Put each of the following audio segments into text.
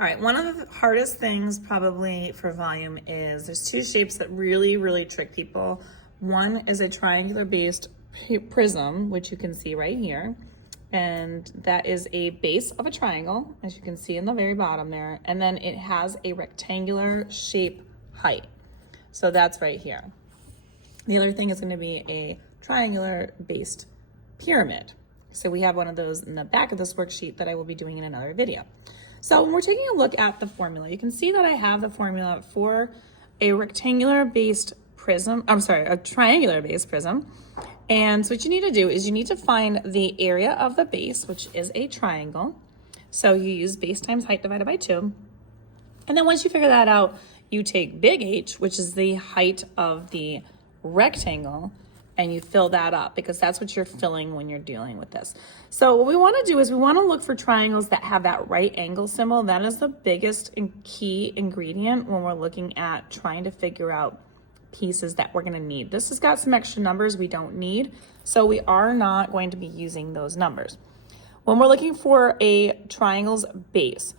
All right, one of the hardest things probably for volume is there's two shapes that really trick people. One is a triangular based prism, which you can see right here. And that is a base of a triangle, as you can see in the very bottom there. And then it has a rectangular shape height. So that's right here. The other thing is going to be a triangular based pyramid. So we have one of those in the back of this worksheet that I will be doing in another video. So when we're taking a look at the formula, you can see that I have the formula for a rectangular based prism, a triangular based prism. And so what you need to do is you need to find the area of the base, which is a triangle. So you use base times height divided by 2. And then once you figure that out, you take big H, which is the height of the rectangle, and you fill that up because that's what you're filling when you're dealing with this. So what we want to do is we want to look for triangles that have that right angle symbol. That is the biggest and key ingredient when we're looking at trying to figure out pieces that we're going to need. This has got some extra numbers we don't need, so we are not going to be using those numbers. When we're looking for a triangle's base,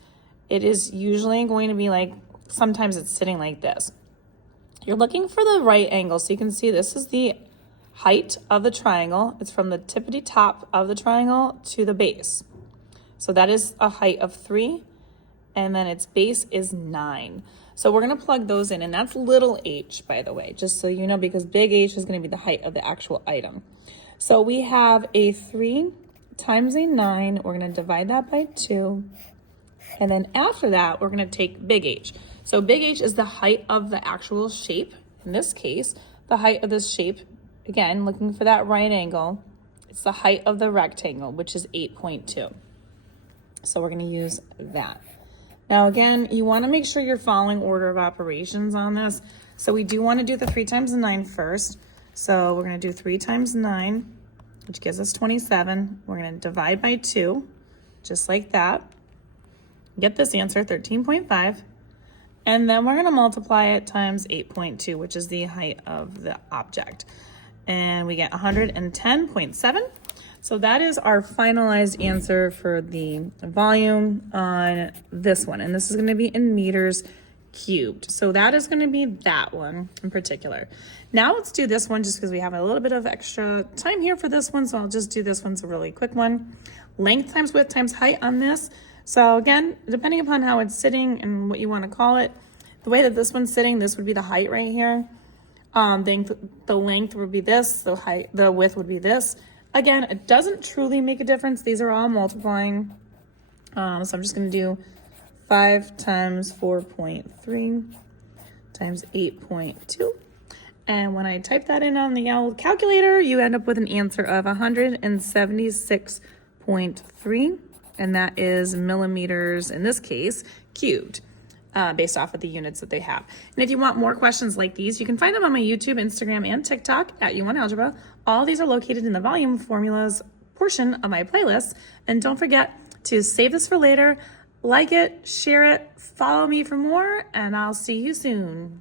it is usually going to be like, sometimes it's sitting like this. You're looking for the right angle, so you can see this is the height of the triangle. It's from the tippity top of the triangle to the base. So that is a height of 3, and then its base is 9. So we're gonna plug those in, and that's little h, by the way, just so you know, because big H is gonna be the height of the actual item. So we have a 3 times a 9, we're gonna divide that by 2, and then after that, we're gonna take big H. So big H is the height of the actual shape. In this case, the height of this shape, again, looking for that right angle, it's the height of the rectangle, which is 8.2. So we're gonna use that. Now again, you wanna make sure you're following order of operations on this. So we do wanna do the 3 times 9 first. So we're gonna do 3 times 9, which gives us 27. We're gonna divide by 2, just like that. Get this answer, 13.5. And then we're gonna multiply it times 8.2, which is the height of the object. And we get 110.7. So that is our finalized answer for the volume on this one. And this is gonna be in meters cubed. So that is gonna be that one in particular. Now let's do this one just because we have a little bit of extra time here for this one. So I'll just do this one, it's a really quick one. Length times width times height on this. So again, depending upon how it's sitting and what you wanna call it, the way that this one's sitting, this would be the height right here. The length would be this, the width would be this. Again, it doesn't truly make a difference. These are all multiplying. So I'm just gonna do 5 times 4.3 times 8.2. And when I type that in on the old calculator, you end up with an answer of 176.3. And that is millimeters, in this case, cubed. Based off of the units that they have. And if you want more questions like these, you can find them on my YouTube, Instagram, and TikTok at U1Algebra. All these are located in the volume formulas portion of my playlist. And don't forget to save this for later, like it, share it, follow me for more, and I'll see you soon.